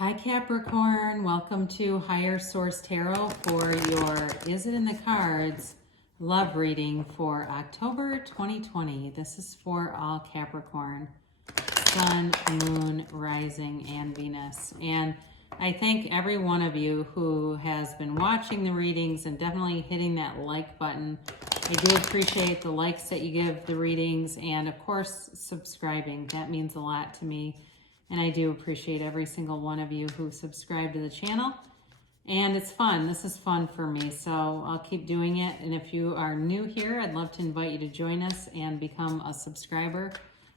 Hi Capricorn, welcome to Higher Source Tarot for your Is It in the Cards love reading for October 2020. This is for all Capricorn, Sun, Moon, Rising, and Venus. And I thank every one of you who has been watching the readings and definitely hitting that like button. I do appreciate the likes that you give the readings and of course subscribing. That means a lot to me. And I do appreciate every single one of you who subscribe to the channel. And it's fun. This is fun for me. So I'll keep doing it. And if you are new here, I'd love to invite you to join us and become a subscriber.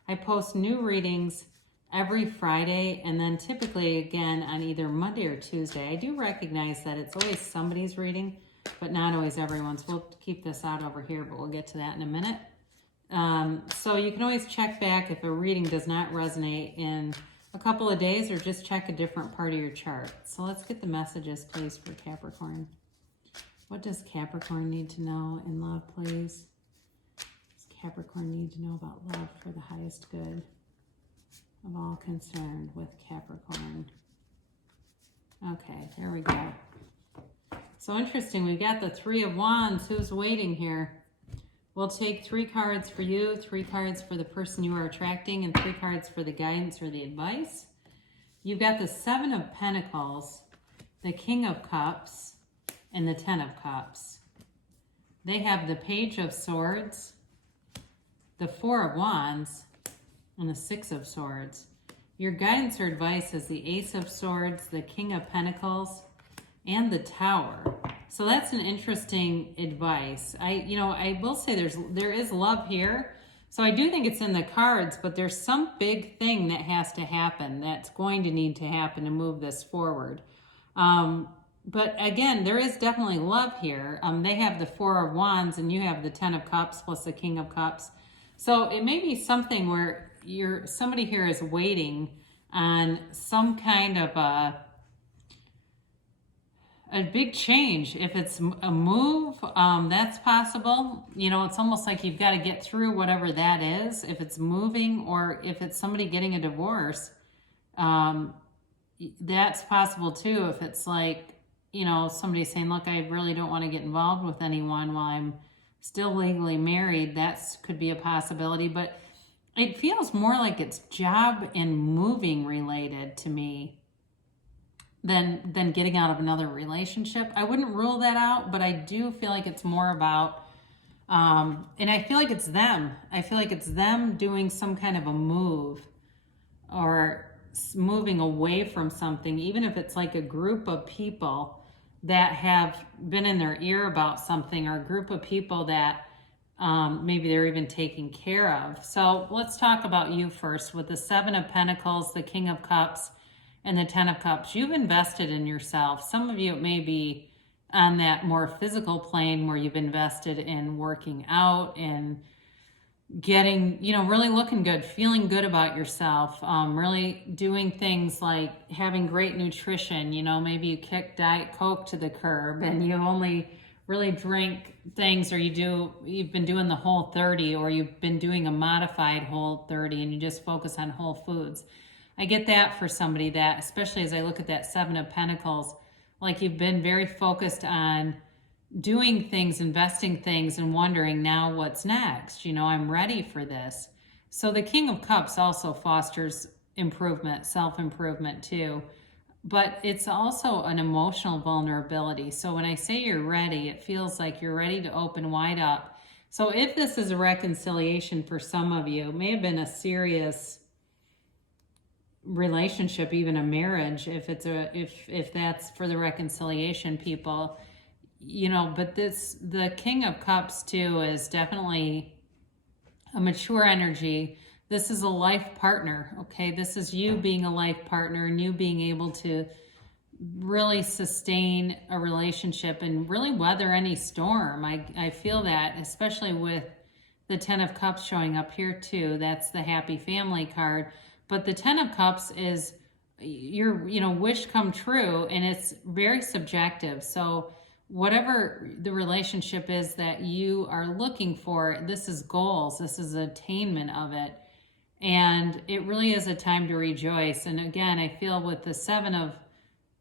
I post new readings every Friday and then typically again on either Monday or Tuesday. I do recognize that it's always somebody's reading, but not always everyone's. We'll keep this out over here, but we'll get to that in a minute. So you can always check back if a reading does not resonate in a couple of days, or just check a different part of your chart. So let's get the messages, please, for Capricorn. What does Capricorn need to know in love, please? Does Capricorn need to know about love for the highest good of all concerned with Capricorn? Okay, there we go. So interesting, we got the Three of Wands. Who's waiting here? We'll take 3 cards for you, 3 cards for the person you are attracting, and 3 cards for the guidance or the advice. You've got the 7 of Pentacles, the King of Cups, and the 10 of Cups. They have the Page of Swords, the 4 of Wands, and the 6 of Swords. Your guidance or advice is the Ace of Swords, the King of Pentacles, and the Tower. So that's an interesting advice. I will say there is love here. So I do think it's in the cards, but there's some big thing that has to happen, that's going to need to happen to move this forward. But again, there is definitely love here. They have the 4 of Wands and you have the 10 of Cups plus the King of Cups. So it may be something where somebody here is waiting on some kind of a big change. If it's a move, that's possible. You know, it's almost like you've got to get through whatever that is. If it's moving or if it's somebody getting a divorce, that's possible too. If it's like, you know, somebody saying, look, I really don't want to get involved with anyone while I'm still legally married, that could be a possibility. But it feels more like it's job and moving related to me than getting out of another relationship. I wouldn't rule that out, but I do feel like it's more about, and I feel like it's them. I feel like it's them doing some kind of a move or moving away from something, even if it's like a group of people that have been in their ear about something, or a group of people that maybe they're even taking care of. So let's talk about you first with the 7 of Pentacles, the King of Cups, and the 10 of Cups. You've invested in yourself. Some of you, it may be on that more physical plane where you've invested in working out and getting, you know, really looking good, feeling good about yourself, really doing things like having great nutrition. You know, maybe you kick Diet Coke to the curb and you only really drink things, or you've been doing the Whole30, or you've been doing a modified Whole30 and you just focus on whole foods. I get that for somebody that, especially as I look at that 7 of Pentacles, like you've been very focused on doing things, investing things, and wondering now what's next. You know, I'm ready for this. So the King of Cups also fosters improvement, self-improvement too. But it's also an emotional vulnerability. So when I say you're ready, it feels like you're ready to open wide up. So if this is a reconciliation for some of you, it may have been a serious relationship, even a marriage, if that's for the reconciliation people, you know. But the King of Cups too is definitely a mature energy. This is a life partner. Okay, this is you being a life partner and you being able to really sustain a relationship and really weather any storm. I feel that, especially with the 10 of Cups showing up here too. That's the happy family card. But the 10 of Cups is your, you know, wish come true, and it's very subjective. So whatever the relationship is that you are looking for, this is goals. This is attainment of it. And it really is a time to rejoice. And again, I feel with the Seven of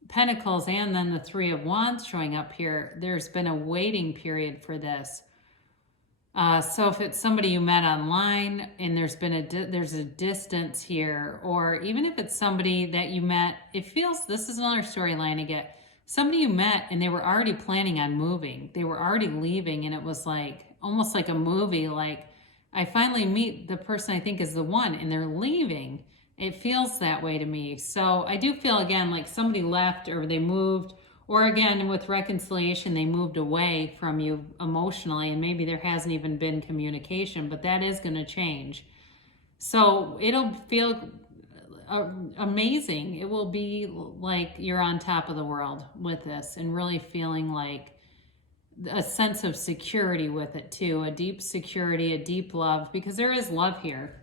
Pentacles and then the Three of Wands showing up here, there's been a waiting period for this. So if it's somebody you met online and there's a distance here, or even if it's somebody that you met, it feels, this is another storyline I get. Somebody you met and they were already planning on moving. They were already leaving, and it was like, almost like a movie, like, I finally meet the person I think is the one and they're leaving. It feels that way to me. So I do feel, again, like somebody left or they moved, or again, with reconciliation, they moved away from you emotionally, and maybe there hasn't even been communication, but that is going to change. So it'll feel amazing. It will be like you're on top of the world with this, and really feeling like a sense of security with it too, a deep security, a deep love, because there is love here.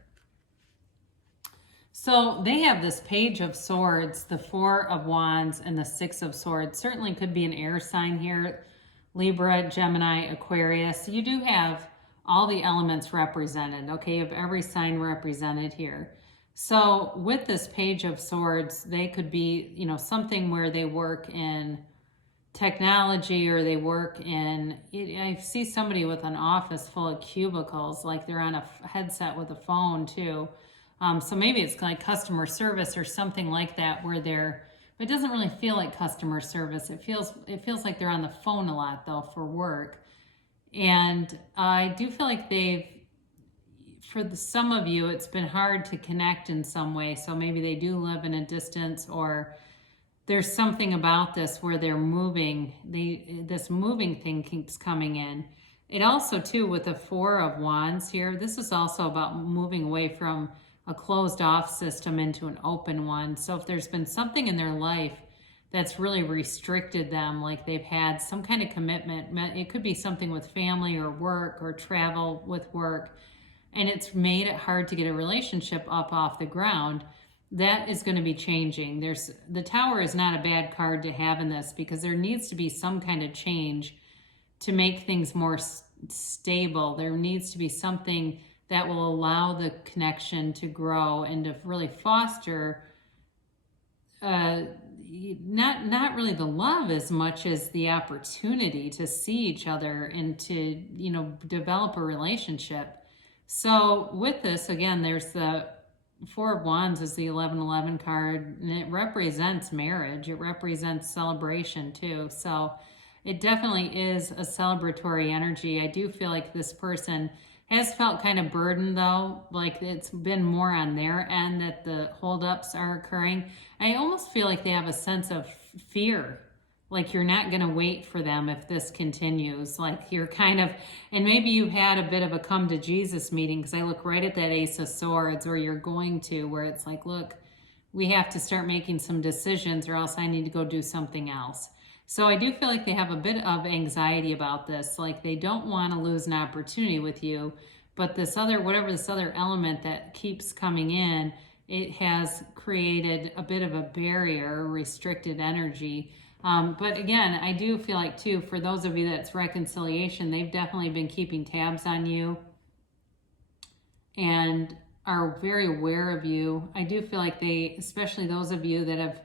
So they have this Page of Swords, the Four of Wands, and the Six of Swords. Certainly could be an air sign here, Libra, Gemini, Aquarius. You do have all the elements represented, okay? You have every sign represented here. So with this Page of Swords, they could be, you know, something where they work in technology, or they work in, I see somebody with an office full of cubicles, like they're on a headset with a phone too. So maybe it's like customer service or something like that, where they're, but it doesn't really feel like customer service. It feels like they're on the phone a lot though for work. And I do feel like some of you, it's been hard to connect in some way. So maybe they do live in a distance, or there's something about this where they're moving. This moving thing keeps coming in. It also too, with the Four of Wands here, this is also about moving away from a closed off system into an open one. So if there's been something in their life that's really restricted them, like they've had some kind of commitment, it could be something with family or work or travel with work, and it's made it hard to get a relationship up off the ground, that is going to be changing. The Tower is not a bad card to have in this, because there needs to be some kind of change to make things more stable. There needs to be something that will allow the connection to grow and to really foster not really the love as much as the opportunity to see each other and to, you know, develop a relationship. So with this, again, there's the Four of Wands is the 1111 card, and it represents marriage. It represents celebration too. So it definitely is a celebratory energy. I do feel like this person has felt kind of burdened though, like it's been more on their end that the holdups are occurring. I almost feel like they have a sense of fear, like you're not going to wait for them if this continues. Like you're kind of, and maybe you had a bit of a come to Jesus meeting, because I look right at that Ace of Swords, or you're going to, where it's like, look, we have to start making some decisions, or else I need to go do something else. So I do feel like they have a bit of anxiety about this, like they don't want to lose an opportunity with you, but this other, whatever this other element that keeps coming in, it has created a bit of a barrier, restricted energy. But again, I do feel like too, for those of you that's reconciliation, they've definitely been keeping tabs on you and are very aware of you. I do feel like they, especially those of you that have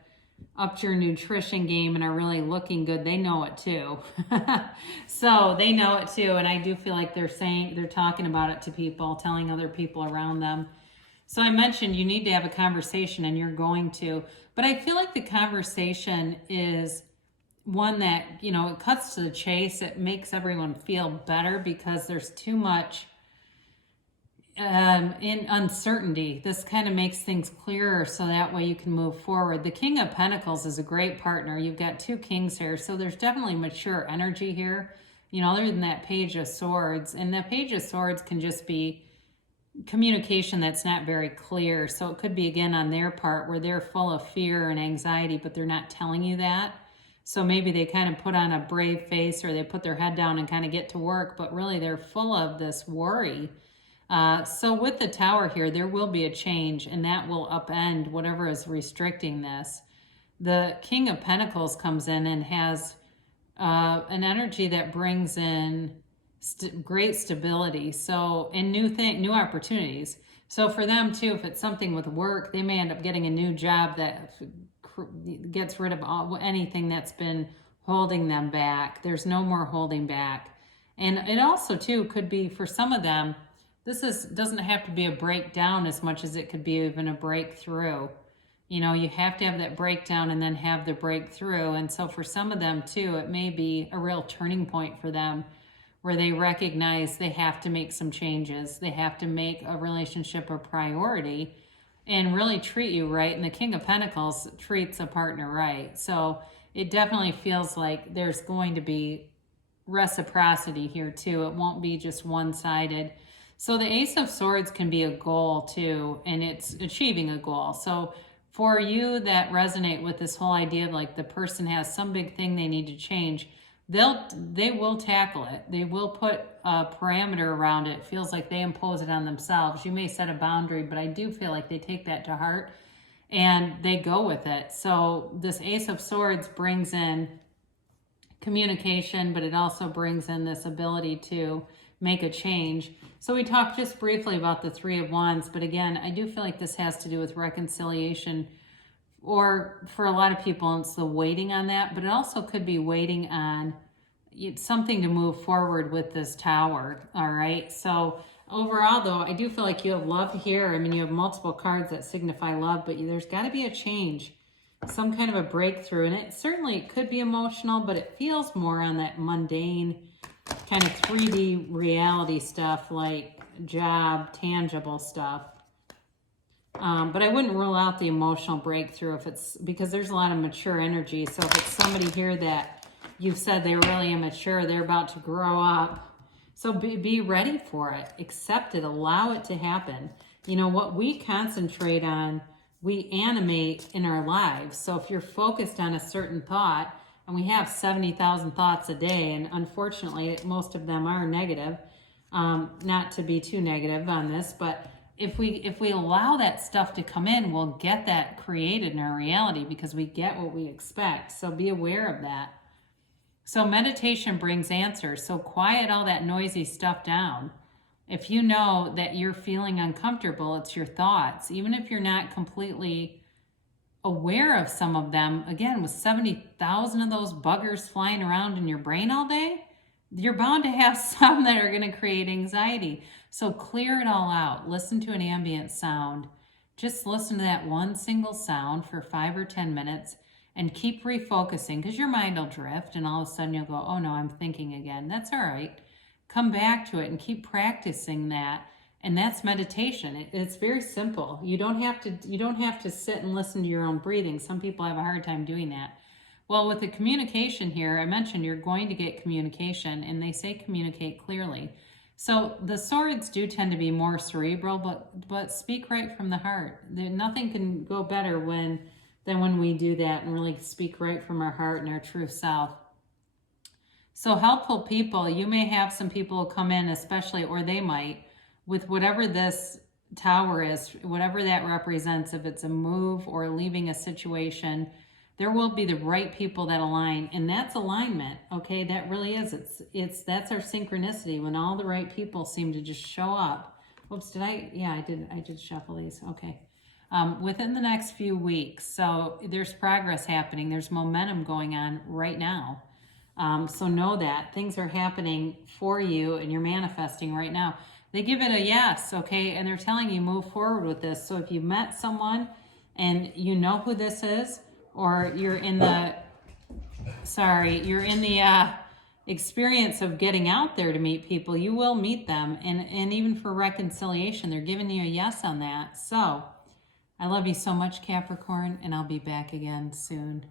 upped your nutrition game and are really looking good, they know it too. So they know it too. And I do feel like they're talking about it to people, telling other people around them. So I mentioned you need to have a conversation, and you're going to, but I feel like the conversation is one that, you know, it cuts to the chase. It makes everyone feel better, because there's too much in uncertainty. This kind of makes things clearer, so that way you can move forward. The King of Pentacles is a great partner. You've got two kings here, so there's definitely mature energy here, you know, other than that Page of Swords. And that Page of Swords can just be communication that's not very clear. So it could be, again, on their part, where they're full of fear and anxiety, but they're not telling you that. So maybe they kind of put on a brave face, or they put their head down and kind of get to work, but really they're full of this worry. So with the Tower here, there will be a change, and that will upend whatever is restricting this. The King of Pentacles comes in and has an energy that brings in great stability. So, and new opportunities. So for them too, if it's something with work, they may end up getting a new job that gets rid of anything that's been holding them back. There's no more holding back. And it also too could be for some of them, doesn't have to be a breakdown as much as it could be even a breakthrough. You know, you have to have that breakdown and then have the breakthrough. And so for some of them too, it may be a real turning point for them where they recognize they have to make some changes. They have to make a relationship a priority and really treat you right. And the King of Pentacles treats a partner right. So it definitely feels like there's going to be reciprocity here too. It won't be just one-sided. So the Ace of Swords can be a goal too, and it's achieving a goal. So for you that resonate with this whole idea of like the person has some big thing they need to change, they will tackle it. They will put a parameter around it. It feels like they impose it on themselves. You may set a boundary, but I do feel like they take that to heart and they go with it. So this Ace of Swords brings in communication, but it also brings in this ability to make a change. So we talked just briefly about the Three of Wands, but again, I do feel like this has to do with reconciliation, or for a lot of people, it's the waiting on that, but it also could be waiting on something to move forward with this Tower, all right? So overall, though, I do feel like you have love here. I mean, you have multiple cards that signify love, but there's got to be a change, some kind of a breakthrough, and it certainly could be emotional, but it feels more on that mundane kind of 3D reality stuff, like job, tangible stuff. But I wouldn't rule out the emotional breakthrough if it's, because there's a lot of mature energy. So if it's somebody here that you've said they're really immature, they're about to grow up. So be ready for it. Accept it. Allow it to happen. You know, what we concentrate on, we animate in our lives. So if you're focused on a certain thought, and we have 70,000 thoughts a day, and unfortunately, most of them are negative. Not to be too negative on this, but if we allow that stuff to come in, we'll get that created in our reality because we get what we expect. So be aware of that. So meditation brings answers. So quiet all that noisy stuff down. If you know that you're feeling uncomfortable, it's your thoughts. Even if you're not completely aware of some of them, again, with 70,000 of those buggers flying around in your brain all day, you're bound to have some that are going to create anxiety. So clear it all out. Listen to an ambient sound. Just listen to that one single sound for 5 or 10 minutes and keep refocusing, because your mind will drift and all of a sudden you'll go, oh no, I'm thinking again. That's all right. Come back to it and keep practicing that. And that's meditation. It's very simple. You don't have to sit and listen to your own breathing. Some people have a hard time doing that. Well, with the communication here, I mentioned you're going to get communication, and they say communicate clearly. So the swords do tend to be more cerebral, but speak right from the heart. Nothing can go better than when we do that and really speak right from our heart and our true self. So helpful people, you may have some people come in especially, or they might, with whatever this Tower is, whatever that represents, if it's a move or leaving a situation, there will be the right people that align, and that's alignment, okay? That really is. That's our synchronicity, when all the right people seem to just show up. Whoops, I did shuffle these, okay. Within the next few weeks, so there's progress happening. There's momentum going on right now. So know that things are happening for you and you're manifesting right now. They give it a yes, okay? And they're telling you move forward with this. So if you met someone and you know who this is, or you're in the experience of getting out there to meet people, you will meet them. And even for reconciliation, they're giving you a yes on that. So I love you so much, Capricorn, and I'll be back again soon.